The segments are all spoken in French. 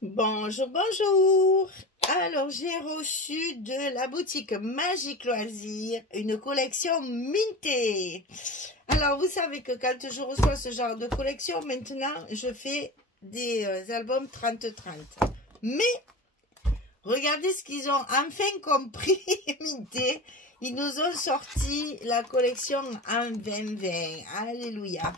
Bonjour, bonjour. Alors, j'ai reçu de la boutique Magique Loisirs une collection Minté. Alors, vous savez que quand je reçois ce genre de collection, maintenant, je fais des albums 30-30. Mais, regardez ce qu'ils ont enfin compris, Minté. Ils nous ont sorti la collection en 2020. Alléluia.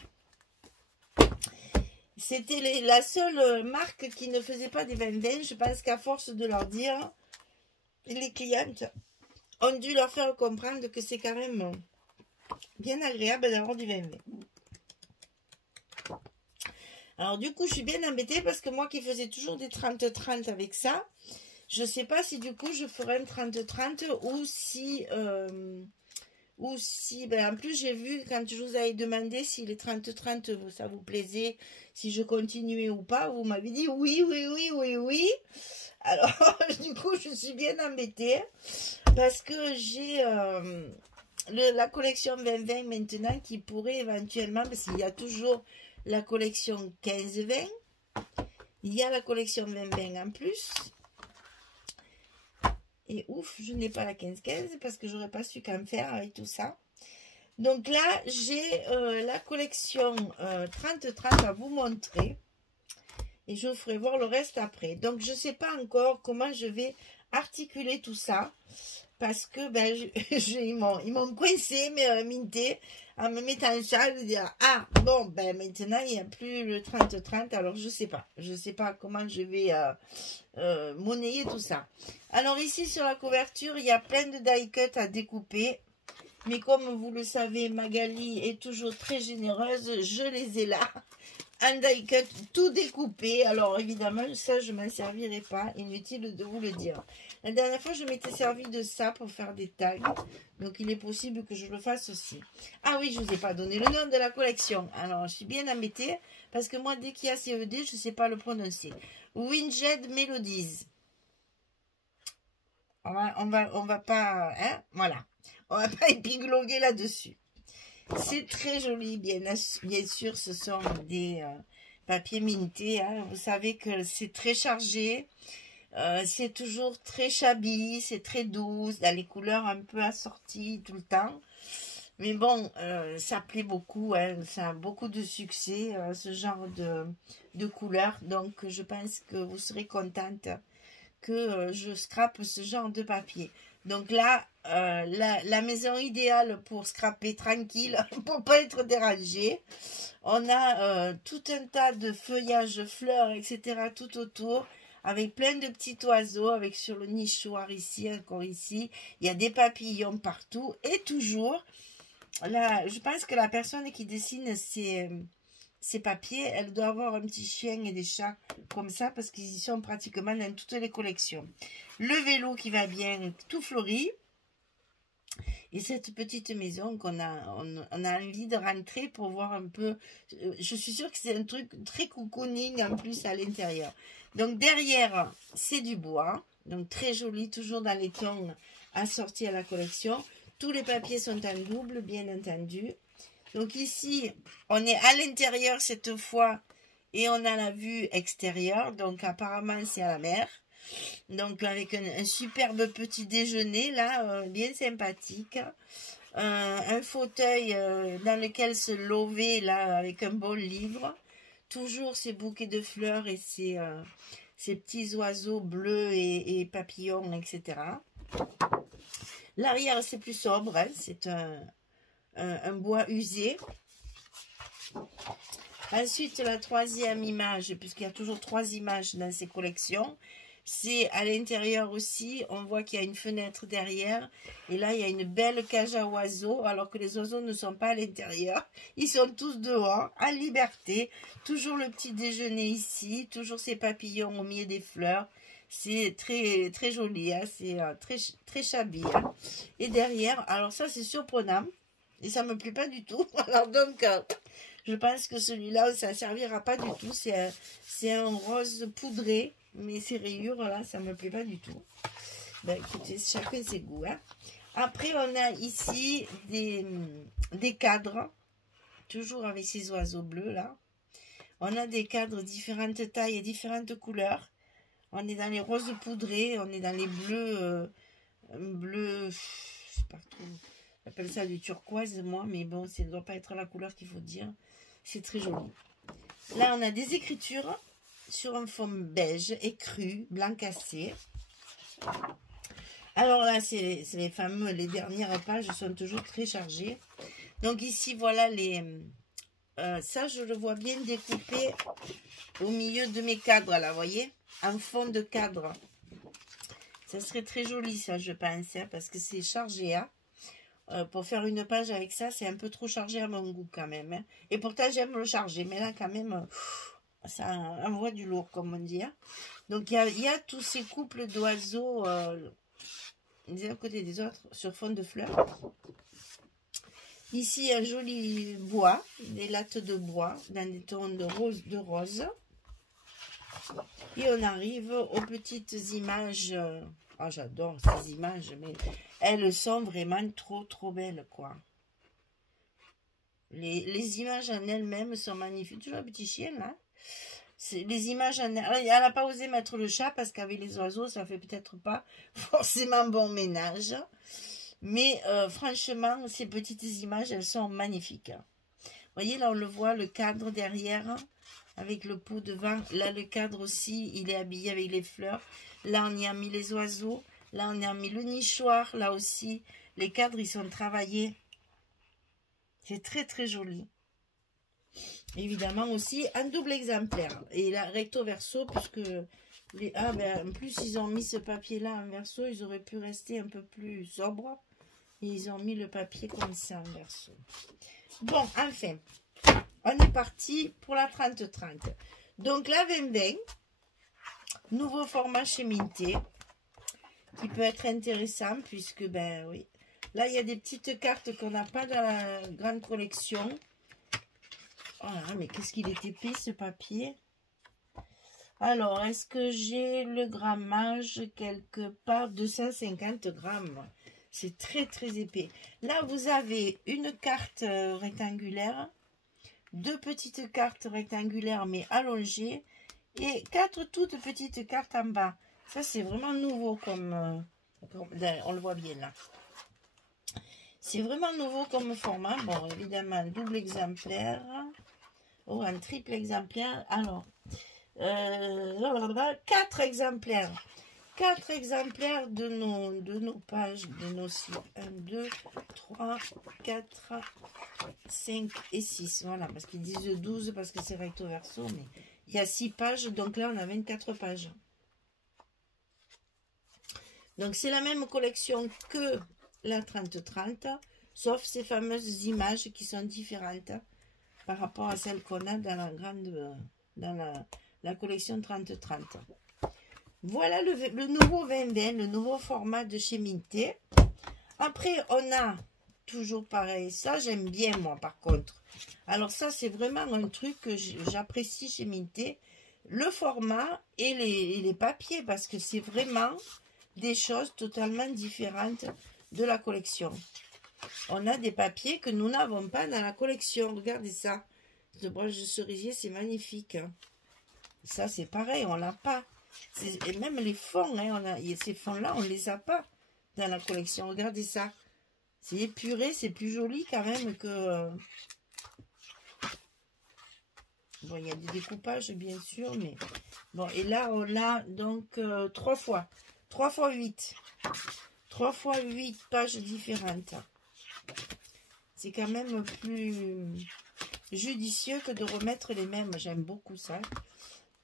C'était la seule marque qui ne faisait pas des 20-20. Je pense qu'à force de leur dire, les clientes ont dû leur faire comprendre que c'est quand même bien agréable d'avoir du 20-20. Alors du coup, je suis bien embêtée parce que moi qui faisais toujours des 30-30 avec ça, je ne sais pas si du coup je ferai un 30-30 ou si, ben en plus j'ai vu quand je vous avais demandé si les 30-30 ça vous plaisait, si je continuais ou pas, vous m'avez dit oui, oui, oui, oui, oui. Alors du coup je suis bien embêtée parce que j'ai la collection 2020 maintenant qui pourrait éventuellement, parce qu'il y a toujours la collection 15-20, il y a la collection 20-20 en plus. Et ouf, je n'ai pas la 15-15 parce que j'aurais pas su qu'en faire avec tout ça. Donc là, j'ai la collection 30-30 à vous montrer. Et je vous ferai voir le reste après. Donc je ne sais pas encore comment je vais articuler tout ça. Parce que ben, ils m'ont coincé, mais Minté, en me mettant ça, je dire ah bon ben maintenant il n'y a plus le 30-30, alors je sais pas. Je sais pas comment je vais monnayer tout ça. Alors ici sur la couverture, il y a plein de die cut à découper. Mais comme vous le savez, Magali est toujours très généreuse, je les ai là. Un die cut tout découpé. Alors évidemment, ça je m'en servirai pas. Inutile de vous le dire. La dernière fois, je m'étais servi de ça pour faire des tags. Donc il est possible que je le fasse aussi. Ah oui, je ne vous ai pas donné le nom de la collection. Alors je suis bien embêtée. Parce que moi, dès qu'il y a CED, je ne sais pas le prononcer. Winged Melodies. On va pas, hein, voilà. On va pas épigloguer là-dessus. C'est très joli, bien sûr, ce sont des papiers mintés. Hein. Vous savez que c'est très chargé. C'est toujours très shabby, c'est très doux. Il y a les couleurs un peu assorties tout le temps. Mais bon, ça plaît beaucoup. Hein. Ça a beaucoup de succès, ce genre de couleurs. Donc, je pense que vous serez contente que je scrape ce genre de papier. Donc là, la maison idéale pour scraper tranquille, pour pas être dérangé. On a tout un tas de feuillages, fleurs, etc. tout autour, avec plein de petits oiseaux, avec sur le nichoir ici, encore ici. Il y a des papillons partout. Et toujours, là, je pense que la personne qui dessine ces papiers, elle doit avoir un petit chien et des chats comme ça parce qu'ils y sont pratiquement dans toutes les collections. Le vélo qui va bien, tout fleuri. Et cette petite maison qu'on a, on a envie de rentrer pour voir un peu. Je suis sûre que c'est un truc très cocooning en plus à l'intérieur. Donc derrière, c'est du bois. Donc très joli, toujours dans les tons assortis à la collection. Tous les papiers sont en double, bien entendu. Donc ici, on est à l'intérieur cette fois et on a la vue extérieure. Donc apparemment, c'est à la mer. Donc avec un superbe petit déjeuner là, bien sympathique. Un fauteuil dans lequel se lever là avec un bon livre. Toujours ces bouquets de fleurs et ces petits oiseaux bleus et papillons, etc. L'arrière c'est plus sobre, hein, c'est un bois usé. Ensuite, la troisième image, puisqu'il y a toujours 3 images dans ces collections, c'est à l'intérieur aussi. On voit qu'il y a une fenêtre derrière. Et là, il y a une belle cage à oiseaux, alors que les oiseaux ne sont pas à l'intérieur. Ils sont tous dehors, en liberté. Toujours le petit déjeuner ici, toujours ces papillons au milieu des fleurs. C'est très, très joli, hein. C'est très, très shabby. Hein. Et derrière, alors ça, c'est surprenant. Et ça me plaît pas du tout. Alors donc, je pense que celui-là, ça ne servira pas du tout. C'est un rose poudré. Mais ces rayures, là, ça me plaît pas du tout. Ben, écoutez, chacun ses goûts. Hein. Après, on a ici des cadres. Toujours avec ces oiseaux bleus, là. On a des cadres différentes tailles et différentes couleurs. On est dans les roses poudrés, on est dans les bleus, bleus, je sais pas trop, j'appelle ça du turquoise moi, mais bon, ça ne doit pas être la couleur qu'il faut dire. C'est très joli. Là, on a des écritures sur un fond beige écru, blanc cassé. Alors là, c'est les fameux, les dernières pages sont toujours très chargées. Donc ici, voilà les... ça, je le vois bien découpé au milieu de mes cadres, là, vous voyez, en fond de cadre. Ça serait très joli, ça, je pense, hein, parce que c'est chargé, hein. Pour faire une page avec ça, c'est un peu trop chargé à mon goût, quand même. Hein. Et pourtant, j'aime le charger, mais là, quand même, ça envoie du lourd, comme on dit. Hein. Donc, il y a tous ces couples d'oiseaux, les uns à côté des autres, sur fond de fleurs. Ici, un joli bois, des lattes de bois, dans des tons de rose. Et on arrive aux petites images. Ah, j'adore ces images, mais elles sont vraiment trop belles, quoi. Les images en elles-mêmes sont magnifiques. Toujours un petit chien, là. Les images en elles... Elle n'a pas osé mettre le chat, parce qu'avec les oiseaux, ça fait peut-être pas forcément bon ménage. Mais franchement, ces petites images, elles sont magnifiques. Vous voyez, là, on le voit, le cadre derrière, avec le pot devant. Là, le cadre aussi, il est habillé avec les fleurs. Là, on y a mis les oiseaux. Là, on y a mis le nichoir. Là aussi, les cadres, ils sont travaillés. C'est très joli. Évidemment aussi, un double exemplaire. Et là, recto verso, puisque... en plus, ils ont mis ce papier-là en verso. Ils auraient pu rester un peu plus sobres. Et ils ont mis le papier comme ça en verso. Bon, enfin, on est parti pour la 30-30. Donc, la 20-20, nouveau format chez Minté, qui peut être intéressant, puisque, ben oui, là, il y a des petites cartes qu'on n'a pas dans la grande collection. Oh là, mais qu'est-ce qu'il est épais, ce papier. Alors, est-ce que j'ai le grammage quelque part? 250 grammes. C'est très épais. Là, vous avez une carte rectangulaire, deux petites cartes rectangulaires mais allongées et quatre toutes petites cartes en bas. Ça, c'est vraiment nouveau comme... on le voit bien là. C'est vraiment nouveau comme format. Bon, évidemment, double exemplaire. Oh, un triple exemplaire. Alors, 4 exemplaires. 4 exemplaires de nos pages, de nos sites. 1, 2, 3, 4, 5 et 6. Voilà, parce qu'ils disent 12 parce que c'est recto verso, mais il y a 6 pages, donc là on a 24 pages. Donc c'est la même collection que la 30-30, sauf ces fameuses images qui sont différentes par rapport à celles qu'on a dans la grande, dans la collection 30-30. Voilà le nouveau 20-20, le nouveau format de chez Minté. Après, on a toujours pareil. Ça, j'aime bien, moi, par contre. Alors, ça, c'est vraiment un truc que j'apprécie chez Minté. Le format et les papiers, parce que c'est vraiment des choses totalement différentes de la collection. On a des papiers que nous n'avons pas dans la collection. Regardez ça. Ce broche de cerisier, c'est magnifique. Ça, c'est pareil, on l'a pas. Et même les fonds, hein, ces fonds-là, on ne les a pas dans la collection. Regardez ça. C'est épuré, c'est plus joli quand même que... Bon, il y a des découpages, bien sûr, mais... Bon, et là, on a donc 3 fois. 3 fois 8. 3 fois 8 pages différentes. C'est quand même plus judicieux que de remettre les mêmes. J'aime beaucoup ça.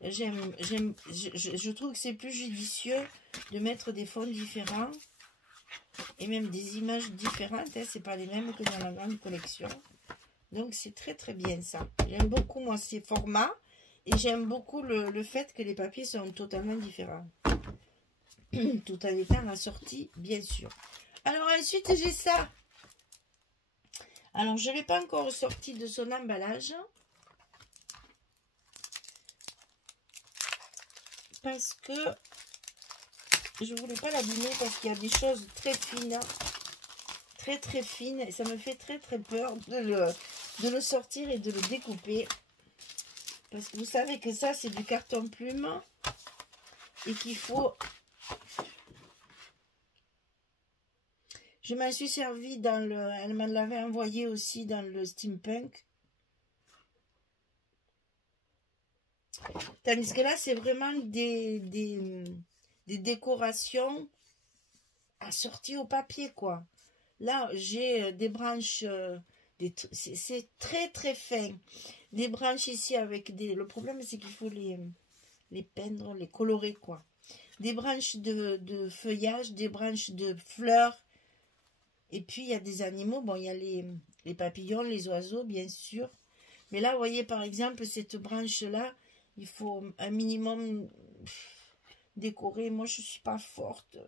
Je trouve que c'est plus judicieux de mettre des fonds différents et même des images différentes. Hein, c'est pas les mêmes que dans la grande collection. Donc c'est très bien ça. J'aime beaucoup moi ces formats et j'aime beaucoup le fait que les papiers sont totalement différents. Tout en étant assorti, bien sûr. Alors ensuite j'ai ça. Alors je ne l'ai pas encore sorti de son emballage. Parce que je ne voulais pas l'abîmer parce qu'il y a des choses très fines, très fines, et ça me fait très peur de le sortir et de le découper. Parce que vous savez que ça, c'est du carton plume. et qu'il faut... Je m'en suis servi dans le... Elle m'en l'avait envoyé aussi dans le steampunk. Tandis que là, c'est vraiment des décorations assorties au papier, quoi. Là, j'ai des branches... c'est très, très fin. Des branches ici avec des... Le problème, c'est qu'il faut les peindre, les colorer, quoi. Des branches de feuillage, des branches de fleurs. Et puis, il y a des animaux. Bon, il y a les papillons, les oiseaux, bien sûr. Mais là, vous voyez, par exemple, cette branche-là, il faut un minimum décorer. Moi, je ne suis pas forte.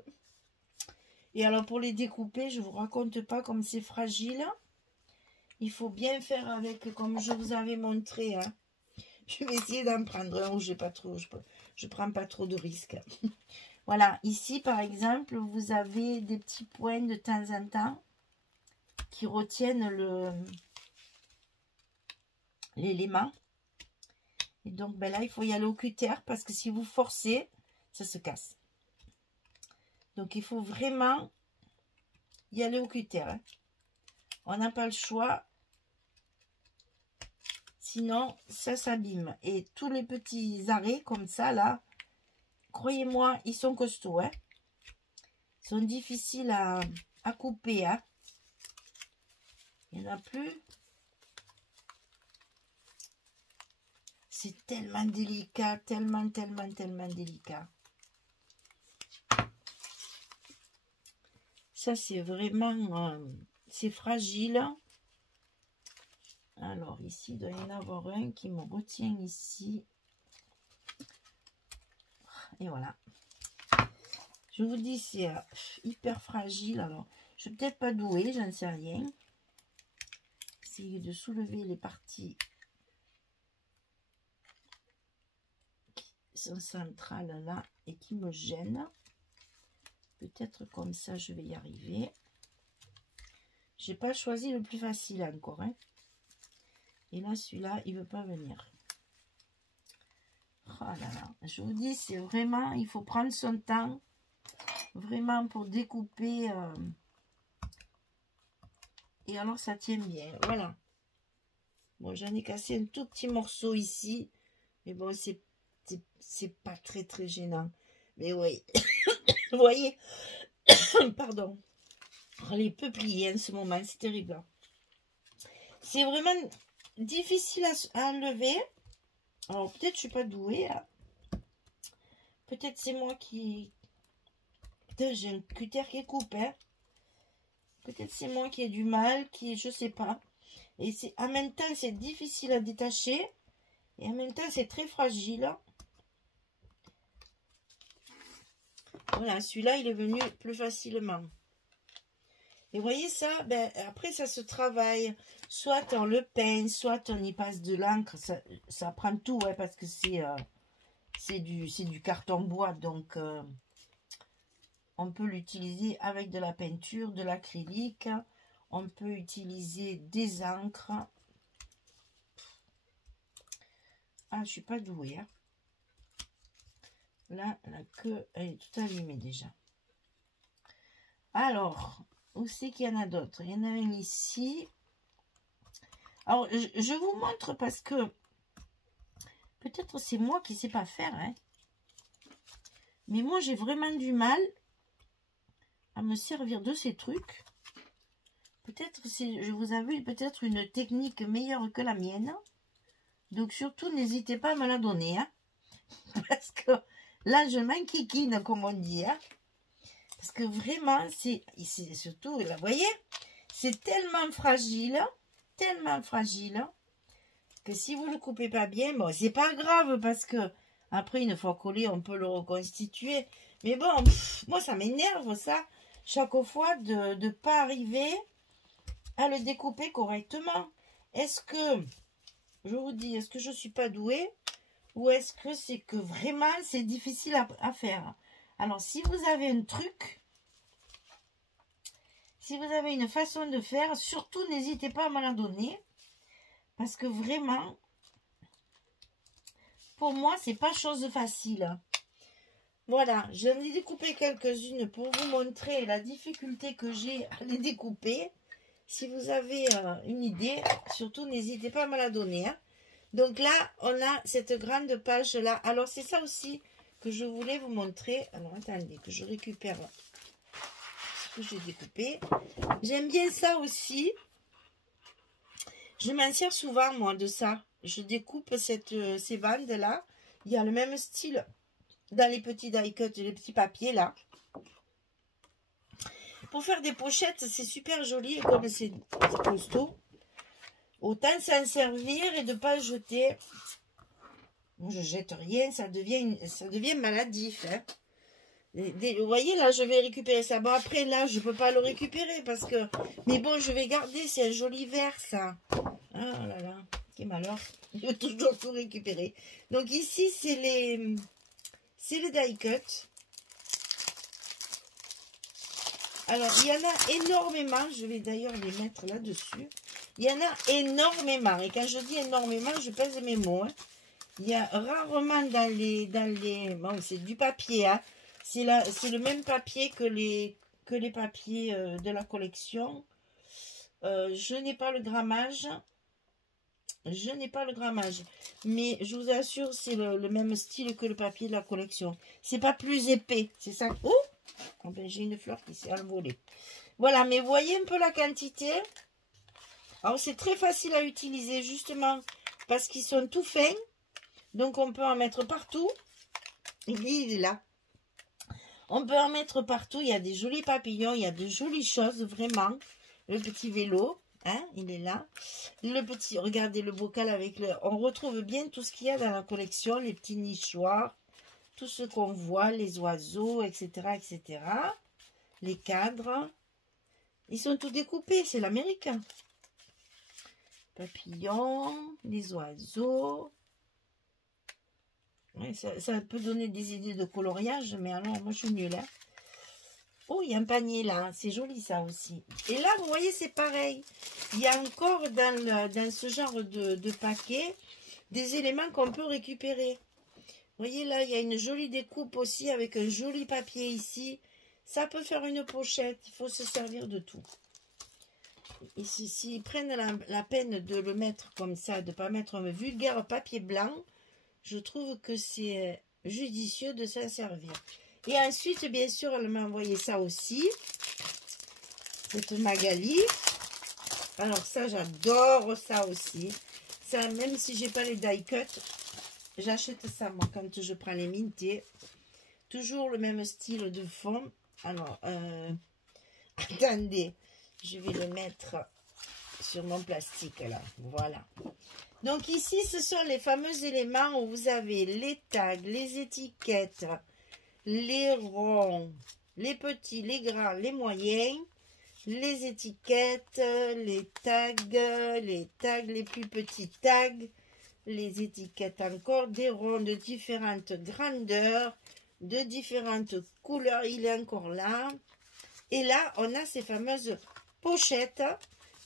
Et alors, pour les découper, je ne vous raconte pas comme c'est fragile. Il faut bien faire avec, comme je vous avais montré. Hein. Je vais essayer d'en prendre un où je ne prends pas trop de risques. Voilà, ici, par exemple, vous avez des petits points de temps en temps qui retiennent l'élément. Et donc, ben là, il faut y aller au cutter parce que si vous forcez, ça se casse. Donc, il faut vraiment y aller au cutter. Hein. On n'a pas le choix. Sinon, ça s'abîme. Et tous les petits arrêts comme ça, là, croyez-moi, ils sont costauds. Hein. Ils sont difficiles à couper. Hein. Il n'y en a plus. C'est tellement délicat, tellement délicat. Ça, c'est vraiment... c'est fragile. Alors, ici, il doit y en avoir un qui me retient ici. Et voilà. Je vous dis, c'est hyper fragile. Alors, je ne suis peut-être pas douée, j'en sais rien. Essayer de soulever les parties qui sont centrales là et qui me gênent. Peut-être comme ça, je vais y arriver. J'ai pas choisi le plus facile encore. Hein. Et là, celui-là, il veut pas venir. Oh là là. Je vous dis, c'est vraiment, il faut prendre son temps. Vraiment pour découper. Et alors, ça tient bien. Voilà. Bon, j'en ai cassé un tout petit morceau ici. Mais bon, c'est pas très gênant. Mais oui. Vous voyez. Pardon. Oh, les peupliers en ce moment, c'est terrible. C'est vraiment difficile à enlever. Alors, peut-être je suis pas douée. Hein. Peut-être c'est moi qui... Putain, j'ai un cutter qui coupe. Hein. Peut-être c'est moi qui ai du mal, je sais pas. Et c'est en même temps, c'est difficile à détacher. Et en même temps, c'est très fragile. Voilà, celui-là, il est venu plus facilement. Et vous voyez ça, ben, après, ça se travaille. Soit on le peint, soit on y passe de l'encre. Ça prend tout, hein, parce que c'est du carton bois. Donc, on peut l'utiliser avec de la peinture, de l'acrylique. On peut utiliser des encres. Ah, je suis pas douée. Hein. Là, la queue, elle est tout allumée déjà. Alors, où c'est qu'il y en a d'autres? Il y en a un ici. Alors, je vous montre parce que peut-être c'est moi qui ne sais pas faire. Hein. Mais moi, j'ai vraiment du mal à me servir de ces trucs. Peut-être, je vous avoue, peut-être une technique meilleure que la mienne. Donc, surtout, n'hésitez pas à me la donner. Hein. Parce que là, je m'enquiquine, comme on dit. Hein. Parce que vraiment, c'est surtout, là, vous voyez, c'est tellement fragile, que si vous ne le coupez pas bien, bon, c'est pas grave, parce que après, une fois collé, on peut le reconstituer. Mais bon, moi, ça m'énerve, ça, chaque fois, de ne pas arriver à le découper correctement. Est-ce que, je vous dis, est-ce que je ne suis pas douée, ou est-ce que c'est que vraiment, c'est difficile à faire? Alors, si vous avez un truc, si vous avez une façon de faire, surtout n'hésitez pas à me la donner. Parce que vraiment, pour moi, c'est pas chose facile. Voilà, j'en ai découpé quelques-unes pour vous montrer la difficulté que j'ai à les découper. Si vous avez une idée, surtout n'hésitez pas à me la donner. Hein. Donc là, on a cette grande page-là. Alors c'est ça aussi que je voulais vous montrer. Alors attendez, que je récupère ce que j'ai découpé. J'aime bien ça aussi. Je m'en sers souvent, moi, de ça. Je découpe ces bandes-là. Il y a le même style dans les petits die cut, les petits papiers, là. Pour faire des pochettes, c'est super joli. Et comme c'est costaud, autant s'en servir et de ne pas le jeter. Moi, je jette rien, ça devient maladif. Hein. Vous voyez, là, je vais récupérer ça. Bon, après, là, je ne peux pas le récupérer parce que... Mais bon, je vais garder, c'est un joli vert, ça. Ah là là, quel malheur. Je vais toujours tout récupérer. Donc ici, c'est les die cut. Alors, il y en a énormément. Je vais d'ailleurs les mettre là-dessus. Il y en a énormément. Et quand je dis énormément, je pèse mes mots. Hein. Il y a rarement dans les bon, c'est du papier. Hein. C'est le même papier que les papiers de la collection. Je n'ai pas le grammage. Mais je vous assure, c'est le même style que le papier de la collection. C'est pas plus épais. C'est ça. Oh, oh ben, j'ai une fleur qui s'est envolée. Voilà, mais vous voyez un peu la quantité. Alors, c'est très facile à utiliser, justement, parce qu'ils sont tout fins. Donc, on peut en mettre partout. Il est là. On peut en mettre partout. Il y a des jolis papillons. Il y a de jolies choses, vraiment. Le petit vélo. Hein, il est là. Le petit, regardez le bocal avec le... On retrouve bien tout ce qu'il y a dans la collection. Les petits nichoirs. Tout ce qu'on voit. Les oiseaux, etc., etc. Les cadres. Ils sont tous découpés. C'est l'américain. Papillons. Les oiseaux. Ouais, ça peut donner des idées de coloriage. Mais alors, moi, je suis nulle. Hein. Oh, il y a un panier là, c'est joli ça aussi. Et là, vous voyez, c'est pareil. Il y a encore dans ce genre de paquet des éléments qu'on peut récupérer. Vous voyez là, il y a une jolie découpe aussi avec un joli papier ici. Ça peut faire une pochette, il faut se servir de tout. Et s'ils prennent la peine de le mettre comme ça, de ne pas mettre un vulgaire papier blanc, je trouve que c'est judicieux de s'en servir. Et ensuite, bien sûr, elle m'a envoyé ça aussi. Cette Magali. Alors ça, j'adore ça aussi. Ça, même si j'ai pas les die cut, j'achète ça, moi, quand je prends les mintés. Toujours le même style de fond. Alors, attendez, je vais le mettre sur mon plastique, là. Voilà. Donc ici, ce sont les fameux éléments où vous avez les tags, les étiquettes, les ronds, les petits, les grands, les moyens, les étiquettes, les tags, les plus petits tags, les étiquettes encore, des ronds de différentes grandeurs, de différentes couleurs, il est encore là. Et là, on a ces fameuses pochettes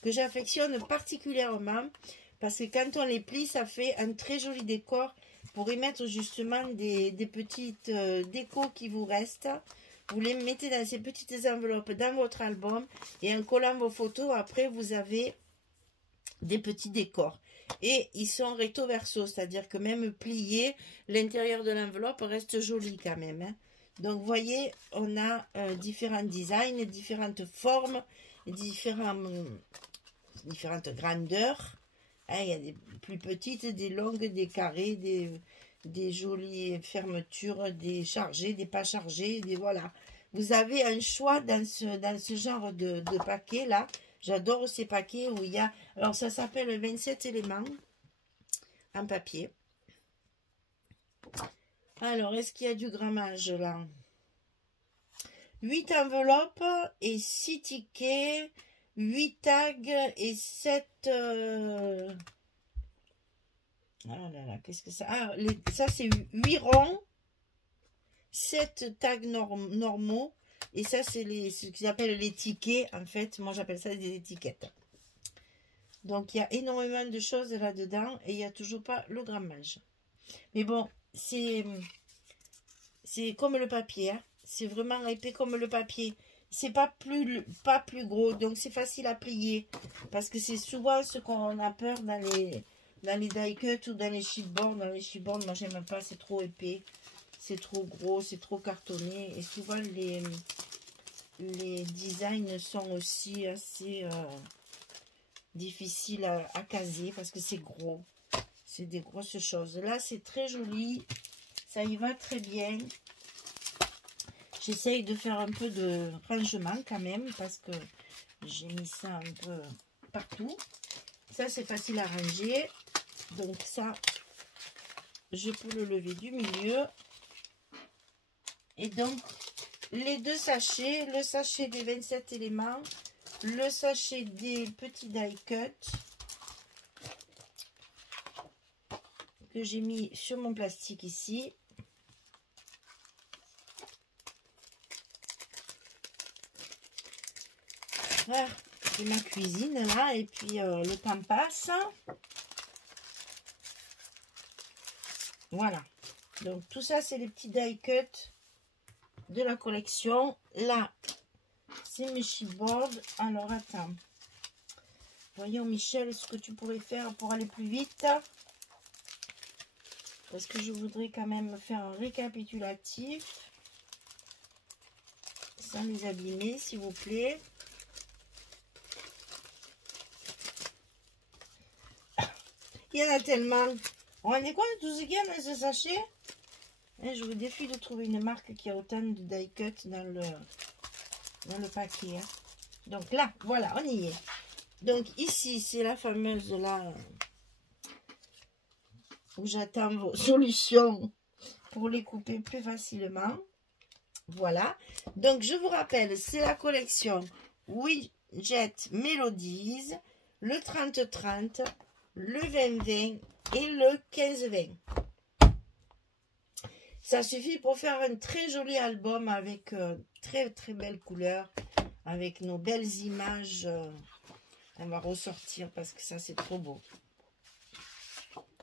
que j'affectionne particulièrement parce que quand on les plie, ça fait un très joli décor. Pour y mettre justement des petites décos qui vous restent, vous les mettez dans ces petites enveloppes dans votre album et en collant vos photos, après vous avez des petits décors. Et ils sont recto verso, c'est-à-dire que même plié, l'intérieur de l'enveloppe reste joli quand même. Hein. Donc vous voyez, on a différents designs, différentes formes, différentes grandeurs. Hein, il y a des plus petites, des longues, des carrés, des jolies fermetures, des chargées, des pas chargées, des voilà. Vous avez un choix dans ce genre de paquet là. J'adore ces paquets où il y a... Alors ça s'appelle 27 éléments en papier. Alors, est-ce qu'il y a du grammage là? 8 enveloppes et 6 tickets. 8 tags et 7... Oh là là, qu'est-ce que ça... Ah, ça c'est 8 ronds, 7 tags normaux, et ça c'est ce qu'ils appellent les tickets, en fait, moi j'appelle ça des étiquettes. Donc il y a énormément de choses là-dedans, et il n'y a toujours pas le grammage. Mais bon, c'est C'est comme le papier, hein. C'est vraiment épais comme le papier. C'est pas plus gros, donc c'est facile à plier. Parce que c'est souvent ce qu'on a peur dans les die cut ou dans les chipboards. Dans les chipboards, moi j'aime pas, c'est trop épais. C'est trop gros, c'est trop cartonné. Et souvent les designs sont aussi assez difficiles à caser parce que c'est gros. C'est des grosses choses. Là, c'est très joli. Ça y va très bien. J'essaye de faire un peu de rangement quand même parce que j'ai mis ça un peu partout. Ça, c'est facile à ranger. Donc ça, je peux le lever du milieu. Et donc, les deux sachets, le sachet des 27 éléments, le sachet des petits die cut que j'ai mis sur mon plastique ici. Voilà, c'est ma cuisine là, et puis le temps passe. Voilà, donc tout ça c'est les petits die cut de la collection. Là, c'est mes chipboards. Alors attends, voyons Michel, ce que tu pourrais faire pour aller plus vite. Parce que je voudrais quand même faire un récapitulatif. Sans les abîmer, s'il vous plaît. Il y en a tellement. On rendez compte de tout ce qu'il y a dans ce sachet? Et je vous défie de trouver une marque qui a autant de die cut dans le paquet. Hein. Donc là, voilà, on y est. Donc ici, c'est la fameuse là où j'attends vos solutions pour les couper plus facilement. Voilà. Donc je vous rappelle, c'est la collection Widget Melodies, le 30-30, le 20-20 et le 15-20. Ça suffit pour faire un très joli album avec très très belles couleurs, avec nos belles images. On va ressortir parce que ça c'est trop beau.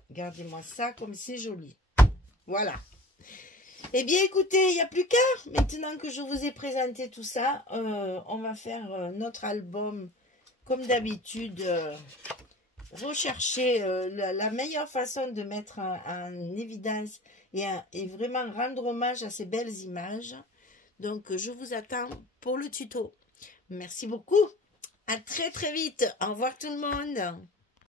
Regardez-moi ça comme c'est joli. Voilà. Eh bien écoutez, il n'y a plus qu'à. Maintenant que je vous ai présenté tout ça, on va faire notre album comme d'habitude. Rechercher la meilleure façon de mettre en évidence et vraiment rendre hommage à ces belles images. Donc, je vous attends pour le tuto. Merci beaucoup. À très très vite. Au revoir tout le monde.